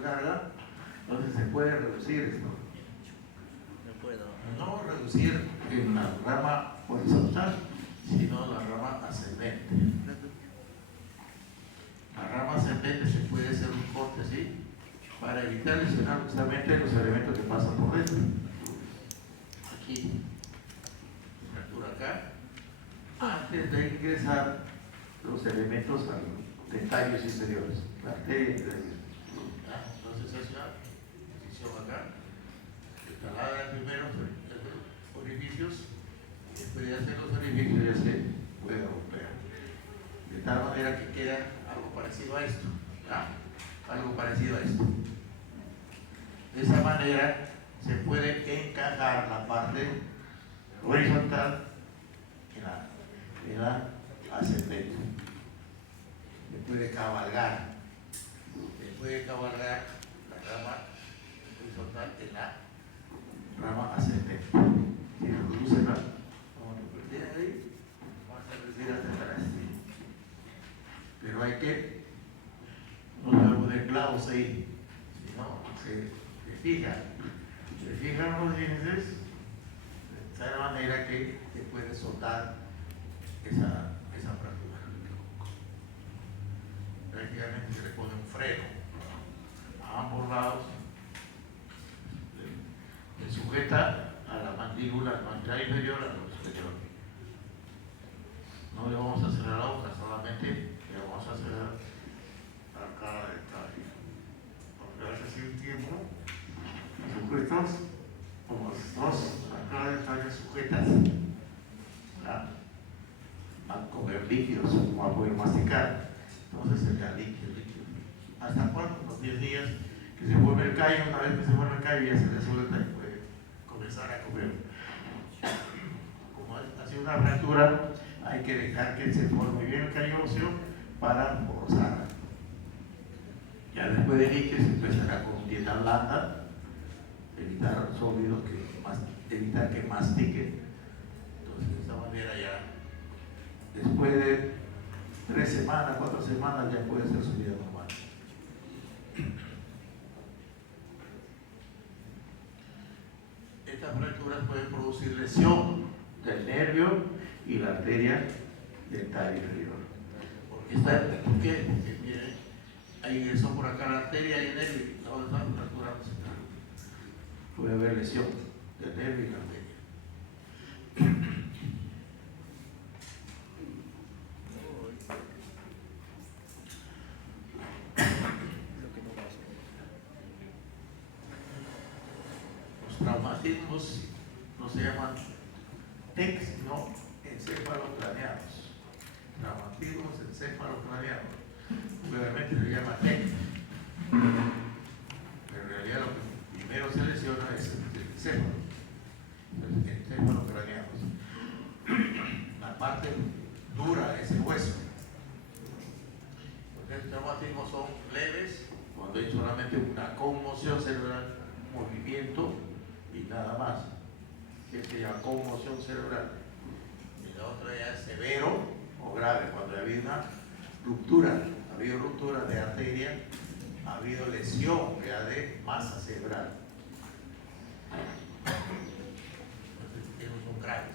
larga, entonces se puede reducir esto. No reducir en la rama horizontal, sino la rama ascendente. La rama ascendente se puede hacer un corte así para evitar lesionar justamente los elementos que pasan por dentro. Aquí, fractura acá, antes de ingresar los elementos a los detalles inferiores, la arteria inferior. Entonces hace una posición acá, escalada primero los orificios, y después de hacer los orificios ya se puede romper. De tal manera que queda algo parecido a esto. Algo parecido a esto. De esa manera se puede encajar la parte horizontal en la ascendente. Se puede cabalgar la rama horizontal en la rama ascendente. Si reduce la, vamos a repetir ahí, vamos a reducir hasta atrás. Pero hay que no poner clavos ahí, sino se fijan los dientes de tal manera que se puede soltar esa fractura. Prácticamente se le pone un freno a ambos lados, se sujeta a la mandíbula inferior, a lo superior. No le vamos a hacer a la hoja, solamente le vamos a hacer a cada detalle. Porque hace un tiempo sujetos como dos a cada detalle sujetas a comer líquidos o a poder masticar. Entonces sería líquido. ¿Hasta cuándo? Los 10 días que se vuelve el callo. Una vez que se vuelve el callo ya se le suelta y puede comenzar a comer. Como ha sido una fractura, hay que dejar que se forme bien el callo óseo para forzar. Ya después de que se empezará con dieta blanda, evitar sólidos, evitar que mastique. Entonces de esta manera ya después de 3 semanas, 4 semanas ya puede ser su vida normal. Estas fracturas pueden producir lesión del nervio y la arteria dental inferior. ¿Por qué? Porque miren, hay ingresó por acá la arteria y el nervio, la otra fractura no se da. Puede haber lesión del nervio y la arteria. Los traumatismos no se llaman TEC, sino encefalocraneanos. Traumatismos encefalocraneanos. Obviamente se llama TEC. Pero en realidad lo que primero se lesiona es el encéfalo. El encéfalo craneano. La parte dura es el hueso. Los traumatismos son leves cuando hay solamente una conmoción cerebral, un movimiento y nada más. Que se llama conmoción cerebral. Y la otra ya es severo o grave, cuando ha habido una ruptura, ha habido ruptura de arteria, ha habido lesión ya de masa cerebral. Entonces, esos son graves.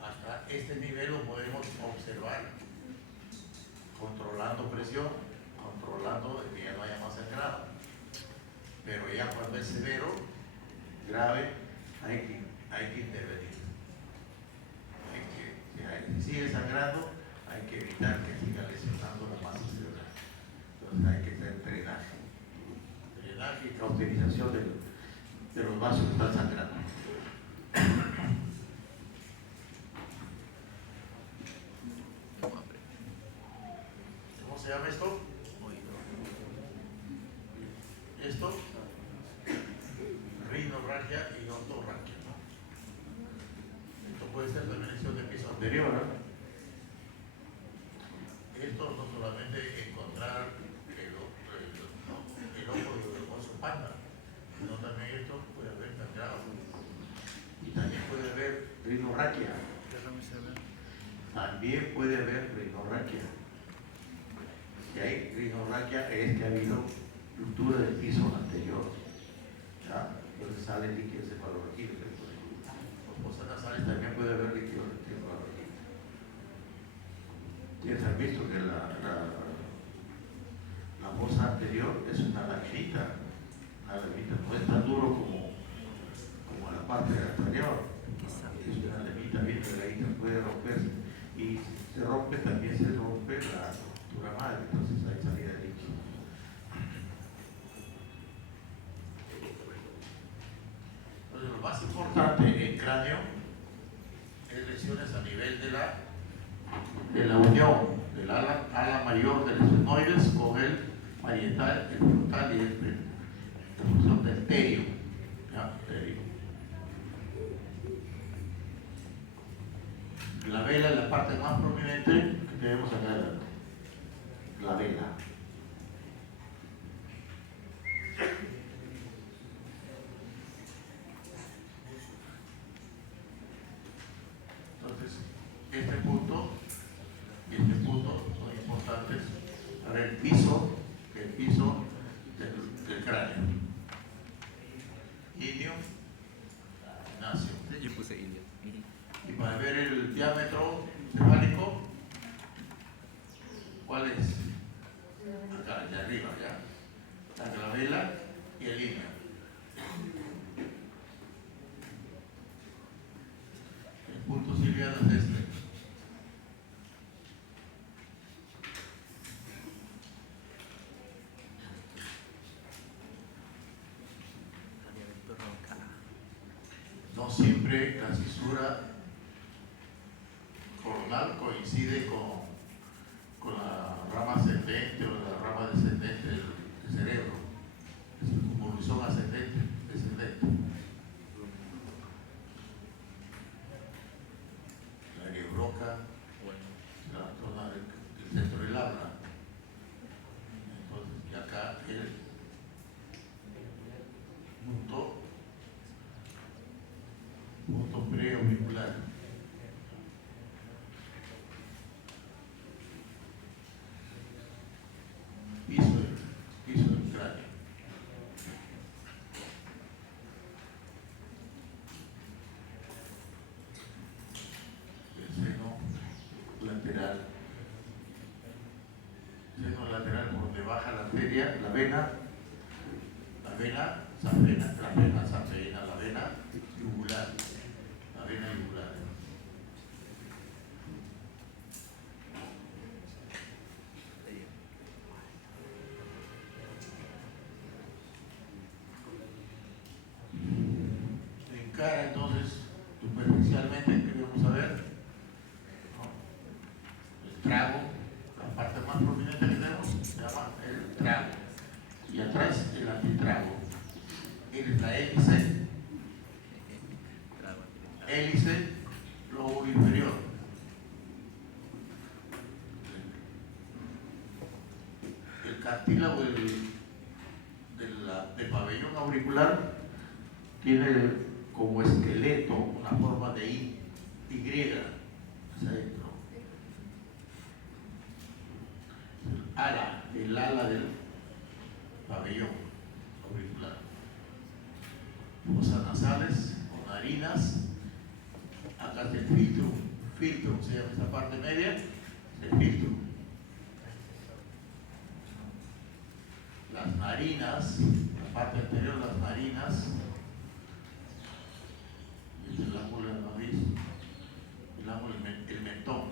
Hasta este nivel lo podemos observar controlando presión, controlando de que ya no haya más sangrado. Pero ya cuando es severo, grave, hay que intervenir. Si sigue sangrando, hay que evitar que siga lesionando la masa cerebral. Entonces hay que hacer drenaje y cauterización de los vasos que están sangrando. ¿Cómo se llama esto? Esto, rinorragia y otorragia, ¿no? Esto puede ser también lesión de piso anterior, ¿no? Esto no solamente encontrar el ojo de su panda, sino también esto puede haber sangrado. Y también puede haber rinorragia. También puede haber rinorragia. que hay rinoraquia es que ha habido ruptura del piso anterior. ¿Ya? Entonces sale líquido cefalorraquídeo. Los fosas nasales también puede haber líquido cefalorraquídeo. Ustedes han visto que la fosa anterior es una lagrimita, no es tan duro como la parte anterior. Es una lagrimita bien delgadita, puede romperse. Y se rompe, también se rompe la estructura madre, entonces hay salida de líquido. Entonces, lo más importante en cráneo es lesiones a nivel de la unión del ala mayor del esfenoides con el parietal, el frontal y la función del terio. ¿Ya? La vela es la parte más prominente que tenemos acá adelante. La vela. Entonces, este punto y este punto son importantes para el piso del cráneo. Indio, Ignacio. Yo puse indio. Y para ver el diámetro cefálico, ¿cuál es? Acá, de arriba, ya. La glabela y el ígneo. El punto ciliado es este. No siempre la cisura coronal coincide con la rama ascendente o la rama descendente del cerebro. Es una convolución ascendente, descendente. La neuroca, la zona del centro del habla. Entonces, y acá el punto preauricular. Piso del cráneo. El seno lateral. Seno lateral por donde baja la arteria, la vena safena, la vena yugular. La vena yugular. En cara, entonces, superficialmente, ¿qué vamos a ver? El trago, la parte más prominente que tenemos, se llama el trago. Y atrás, el antitrago. Es la hélice lóbulo inferior. El cartílago del pabellón auricular tiene como esqueleto una forma de Y hacia adentro. El ala del pabellón auricular. Fosas nasales o narinas. Acá es el filtro, se llama esa parte media, el filtro. Las narinas, la parte anterior de las narinas, es el ángulo de la nariz, el mentón,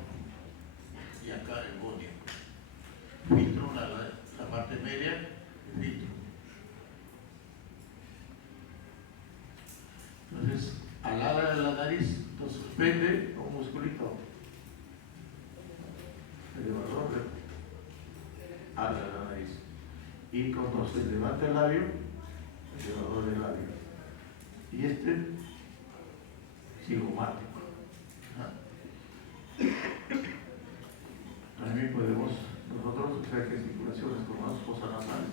y acá el gonio. Filtro, la parte media, el filtro. Entonces, al ala de la nariz lo suspende un musculito elevador del ala de la nariz. Y cuando se levanta el labio, elevador del labio. Y este, cigomático. También podemos nosotros hacer gesticulaciones con las fosas nasales.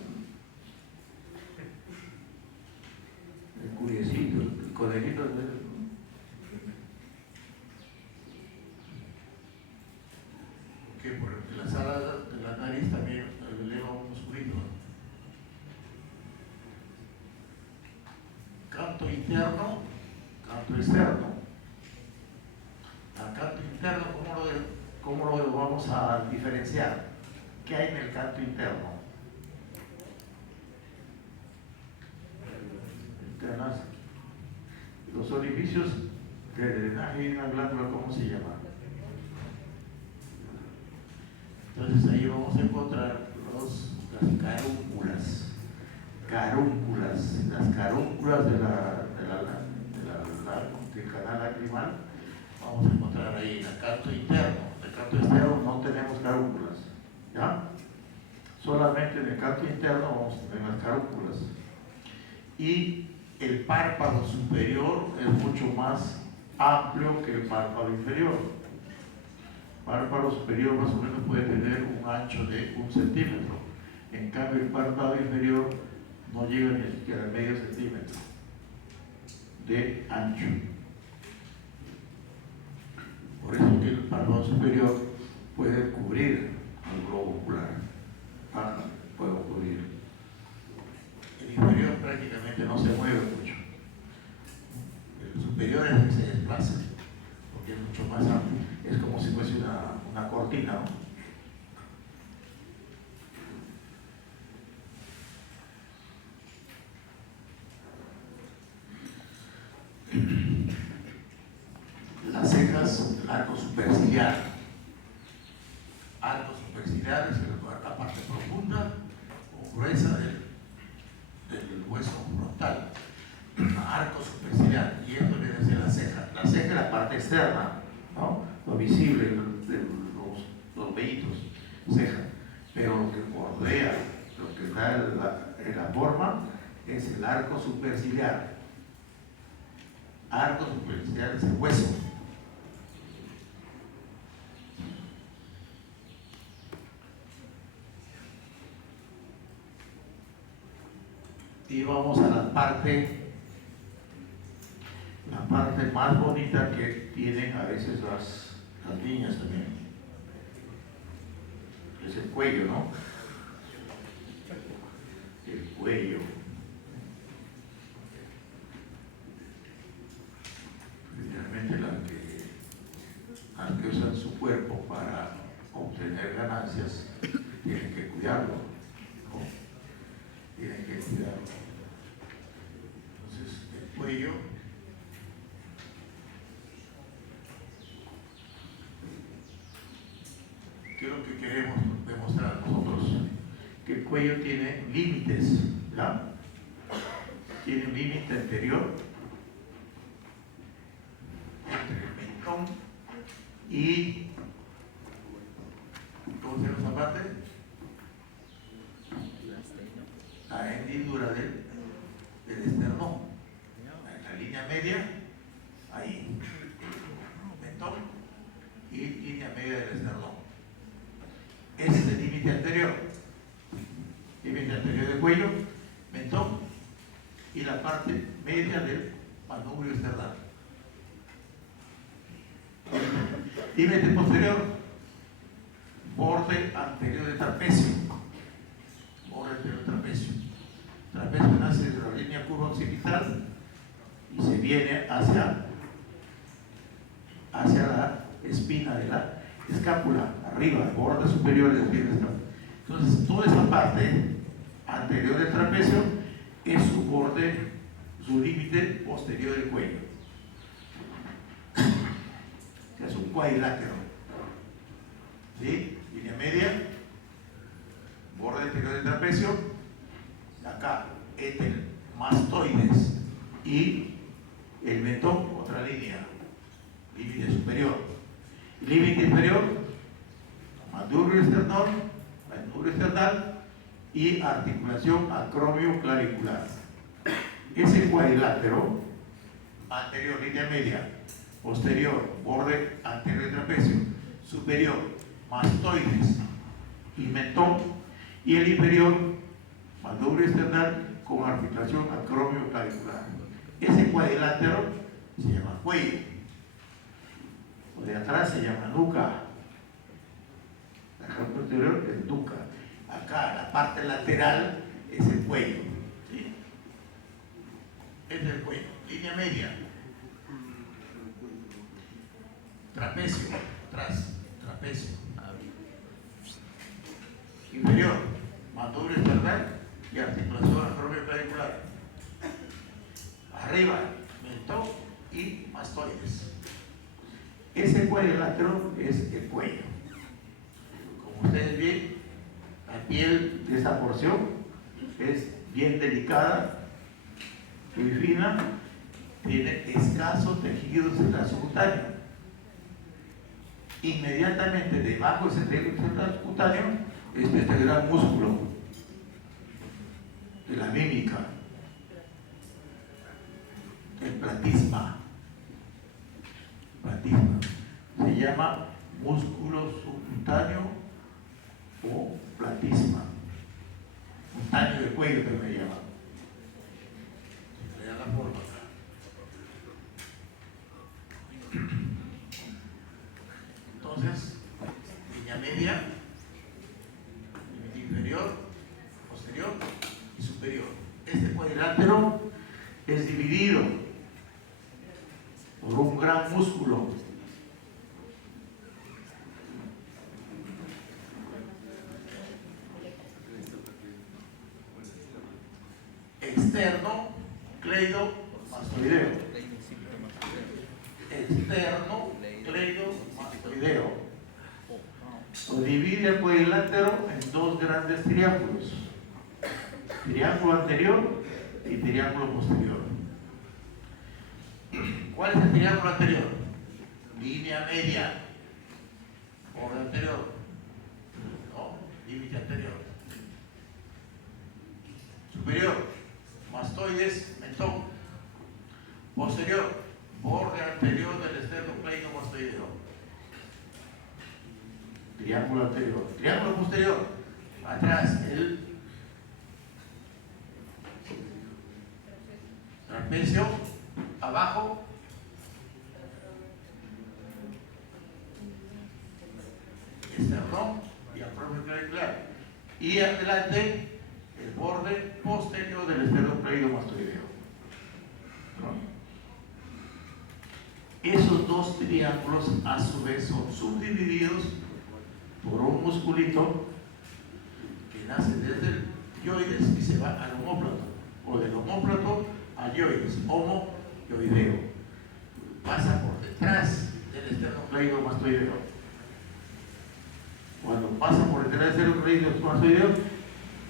El curiecito, el conejito de que porque la sala de la nariz también interno, canto externo. Al canto interno, ¿cómo lo vamos a diferenciar? ¿Qué hay en el canto interno? Internas, los orificios de drenaje y una glándula, ¿cómo se llama? Entonces ahí vamos a encontrar las carúnculas. Las carúnculas del canal lacrimal, vamos a encontrar ahí en el canto interno. En el canto externo no tenemos carúnculas, ¿ya? Solamente en el canto interno vamos a tener las carúnculas. Y el párpado superior es mucho más amplio que el párpado inferior. El párpado superior más o menos puede tener un ancho de 1 centímetro. En cambio, el párpado inferior no llega ni siquiera a medio centímetro de ancho. Por eso que el párpado superior puede cubrir el globo ocular. Puede cubrir. El inferior prácticamente no se mueve mucho. El superior es el que se desplaza, porque es mucho más amplio. Es como si fuese una cortina, ¿no? Las cejas, el arco superciliar. Arco superciliar es la parte profunda o gruesa del hueso frontal. Arco superciliar, y esto viene a ser la ceja. La ceja es la parte externa, ¿no? Lo visible de los vellitos, ceja. Pero lo que bordea, lo que da la forma, es el arco superciliar. Arco superciliar es el hueso. Y vamos a la parte más bonita que tienen a veces las niñas también. Es el cuello, ¿no? El cuello. Realmente las que usan su cuerpo para obtener ganancias tienen que cuidarlo, ¿no? Tienen que cuidarlo. Entonces, el cuello ¿qué es lo que queremos demostrar nosotros? Que el cuello tiene límites, ¿verdad? Tiene un límite anterior entre el mentón y ¿cómo se llama esa parte? La hendidura del esternón. En la línea media, ahí, mentón y línea media del esternón. Ese es el límite anterior. Límite anterior del cuello, mentón y la parte media del manubrio esternal. Límite posterior, borde anterior del trapecio. Borde anterior del trapecio. El trapecio nace desde la línea curva occipital y se viene hacia la espina de la escápula, arriba, borde superior de la espina de la escápula. Entonces, toda esa parte anterior del trapecio es su borde, su límite posterior del cuello. Que es un cuadrilátero. ¿Sí? Línea media, borde anterior del trapecio, acá, éter, mastoides y el mentón, otra línea, límite superior. Límite inferior, manubrio esternal y articulación acromio-clavicular. Ese cuadrilátero, anterior, línea media, posterior, borde anterior del trapecio, superior, mastoides y mentón, y el inferior, manubrio esternal con articulación acromio-clavicular. Ese cuadrilátero se llama cuello. Lo de atrás se llama nuca. La cara posterior es nuca. Acá, la parte lateral es el cuello. ¿Sí? Este es el cuello. media. Trapecio, atrás, trapecio. Inferior, mandíbula externa y articulación acromioclavicular. Arriba, mentón y mastoides. Ese cuadrilátero es el cuello. Como ustedes ven, la piel de esa porción es bien delicada, muy fina, tiene escaso tejido subcutáneo. Inmediatamente debajo de ese tejido subcutáneo está este gran músculo de la mímica, el platisma. Se llama músculo subcutáneo o platisma. Cutáneo del cuello que me llama. Le da la forma acá. Entonces, línea media, límite inferior, posterior y superior. Este cuadrilátero es dividido por un gran músculo externo, cleidomastoideo. Externo, cleidomastoideo. Lo divide el cuadrilátero en dos grandes triángulos: triángulo anterior y triángulo posterior. ¿Cuál es el triángulo anterior? Línea media, borde anterior, ¿no? Límite anterior. Superior, mastoides, mentón. Posterior, borde anterior del esternocleidomastoideo. Triángulo anterior. Triángulo posterior, atrás, el trapecio, abajo, esternón y acromioclavicular. Y adelante, el borde posterior del esternocleidomastoideo. Esos dos triángulos a su vez son subdivididos por un musculito que nace desde el yoides y se va al omóplato, o del omóplato al yoides, homoyoideo. Pasa por detrás del esternocleidomastoideo. Cuando pasa por detrás del esternocleidomastoideo,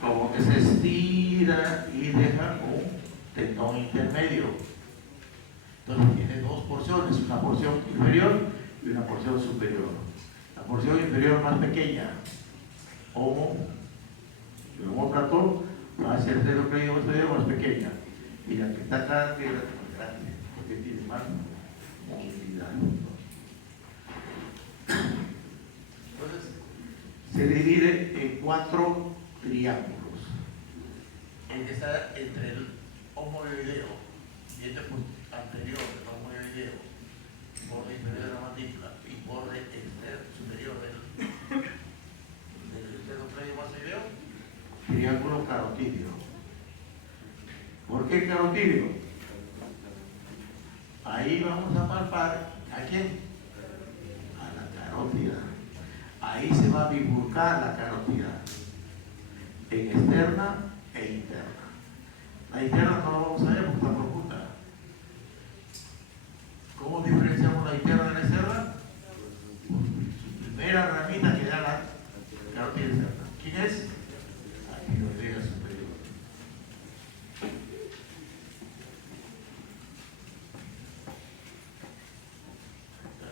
como que se estira y deja un tendón intermedio. Entonces tiene dos porciones, una porción inferior y una porción superior. La porción inferior más pequeña, el omóplato, hacia el esternocleidomastoideo más pequeña. Y la que está acá es más grande, porque tiene más movilidad. Entonces, se divide en 4 triángulos. El que está entre el homoyoideo, diente anterior del homoyoideo, borde inferior de la mandíbula y borde superior del esternocleidomastoideo, triángulo carotídeo. ¿Por qué carotídeo? Ahí vamos a palpar ¿a quién? A la carótida. Ahí se va a bifurcar la carótida en externa e interna. La interna no la vamos a ver porque está profunda. ¿Cómo diferenciamos la interna de la externa? Su primera ramita que da la carótida externa. ¿Quién es? La tiroidea superior.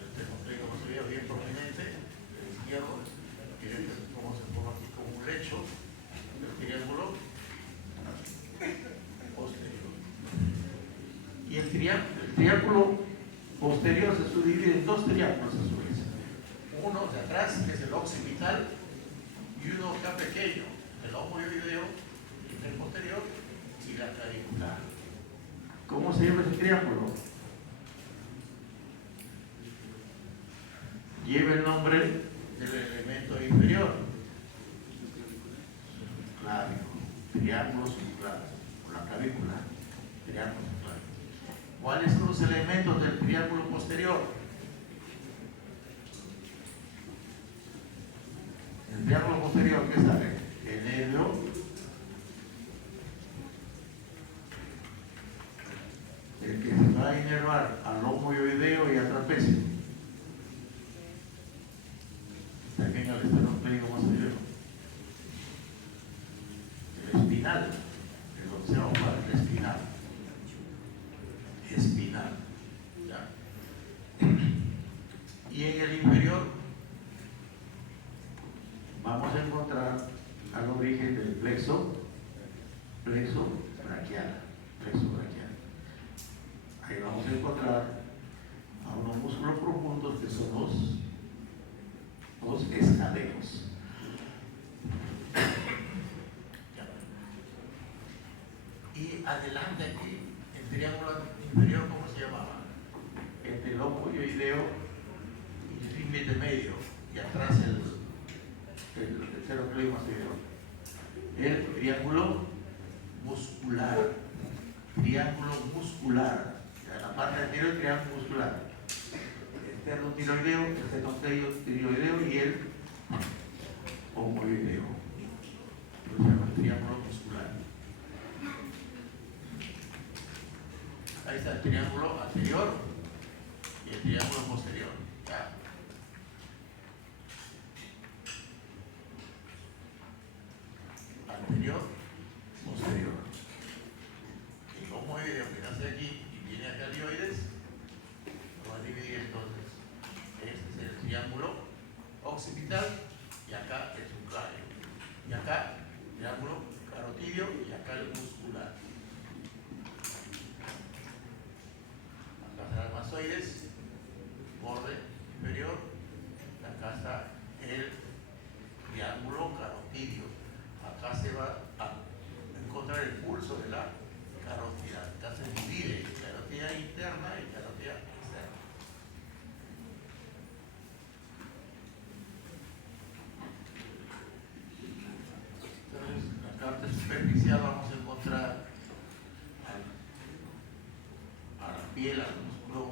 Este complejo más bien prominente, el izquierdo, que es como se forma aquí como un lecho, el triángulo posterior. Y el triángulo posterior se subdivide en 2 triángulos a su vez. Uno de atrás, que es el occipital, y uno acá pequeño, el homoyoideo, el posterior y la clavicular. ¿Cómo se llama ese triángulo? Lleva el nombre del elemento inferior. Clavio, triángulo subclavio, o la clavícula, triángulo subclavio. ¿Cuáles son los elementos del triángulo posterior? El triángulo posterior, ¿qué sale? El nervio, el que se va a inervar al lomo mioideo y al trapecio. También al esternocleido más allá. El espinal, el onceavo par, el espinal. Espinal. ¿Ya? Y en el inferior vamos a encontrar al origen del plexo braquial. Ahí vamos a encontrar a unos músculos profundos que son los escalenos. Y adelante aquí, el triángulo inferior, ¿cómo se llamaba? Entre el lomo mioideo y el límite medio, y atrás el esternocleido mastoideo. El triángulo muscular. En la parte anterior, el triángulo muscular. El esternotiroideo, el esternocleido y el homoideo. Se llama el triángulo muscular. Ahí está el triángulo anterior y el triángulo posterior. ¿Ya? Anterior, posterior. El homoideo que nace aquí y viene acá al dioides, lo va a dividir entonces. Este es el triángulo occipital y acá el subclávio. Y acá el triángulo carotidio y acá el muscular. Acá están las mastoides, borde inferior, y acá está el triángulo carotidio. Acá se va a encontrar el pulso de la carótida. Acá se divide carótida interna y carótida externa. Entonces, en la parte superficial vamos a encontrar a la piel, al músculo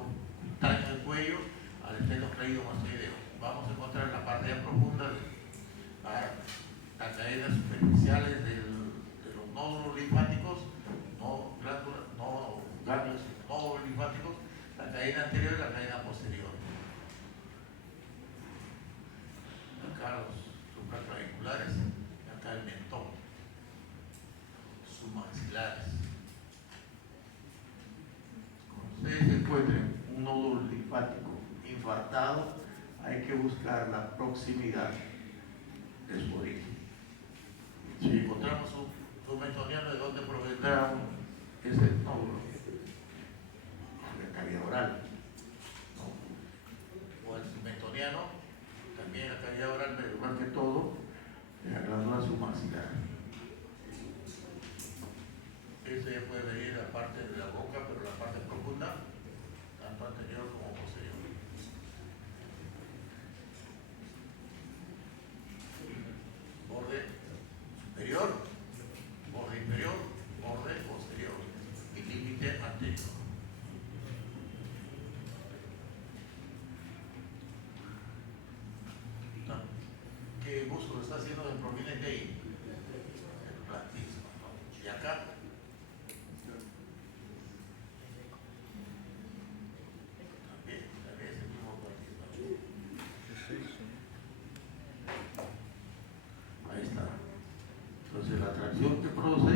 cutáneo del cuello, al esternocleido mastoideo. Vamos a encontrar en la parte ya profunda las cadenas superficiales de los nódulos linfáticos, no glándulas, no ganglios, sino nódulos linfáticos, la cadena anterior y la cadena posterior. Acá los supraclaviculares, acá el mentón, submaxilares. Cuando ustedes encuentren un nódulo linfático infartado, hay que buscar la proximidad de su origen. Si encontramos un mentoniano, ¿de dónde provendrá ese nódulo? De la cavidad oral, ¿no? O el mentoniano, también la cavidad oral, pero igual que todo, en la glándula submaxilar. Eso ya puede venir la parte de la boca, pero la parte profunda, tanto anterior como posterior. Borde superior, borde inferior, borde posterior y límite anterior. ¿Qué músculo está haciendo el prominente ahí? El platismo, ¿no? Y acá también es el mismo platismo. Ahí está. Entonces la tracción que produce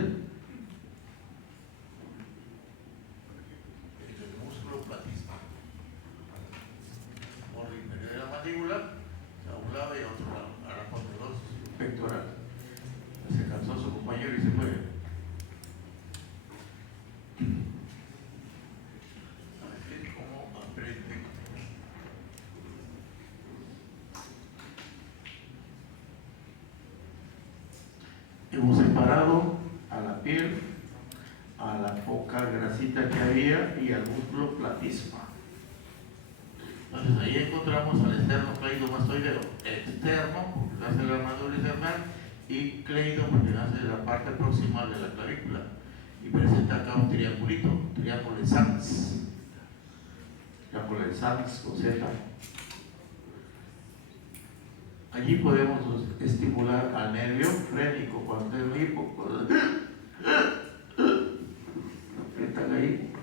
es el músculo platismo. Borde inferior de la mandíbula, a un lado y a otro lado. Ahora con los pectorales. Se cansó su compañero y se fue. Así es como aprende. Hemos separado a la piel, a la poca grasita que había y al músculo platisma. Entonces ahí encontramos al esternocleido mastoideo, externo, porque nace de la armadura externa, y cleido, porque nace de la parte proximal de la clavícula. y presenta acá un triangulito, triángulo de Sanz. Triángulo de Sanz con Z. Allí podemos estimular al nervio frénico cuando es hipo. Están ahí,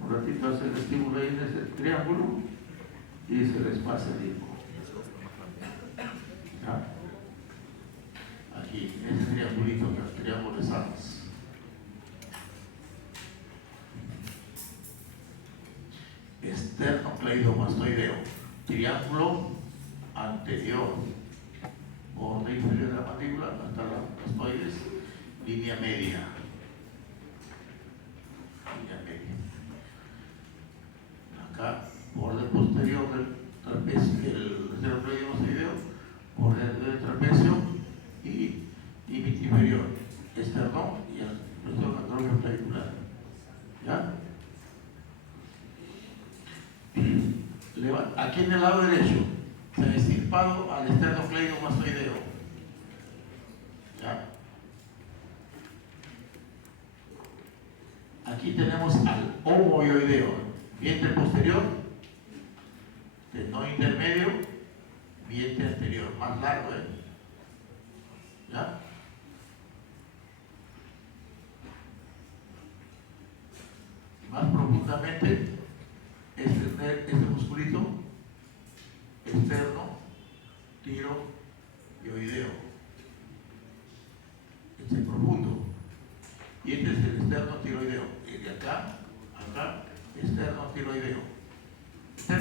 un ratito hace el estímulo ahí en ese triángulo y se les pasa el hipo. ¿Ya? Aquí, ese triangulito, el triángulo de Sanz. Esternocleidomastoideo, triángulo anterior, borde inferior de la mandíbula, hasta las mastoides, línea media. Acá, borde posterior del trapecio, el esternocleidomastoideo, borde del trapecio y límite inferior, esternón y el acromion clavicular. ¿Ya? Aquí en el lado derecho se ha estirpado al esternocleidomastoideo. ¿Ya? Aquí tenemos al omoioideo, vientre posterior, no intermedio, vientre anterior, más largo, ¿ya? Más profundamente, este musculito externo, tiro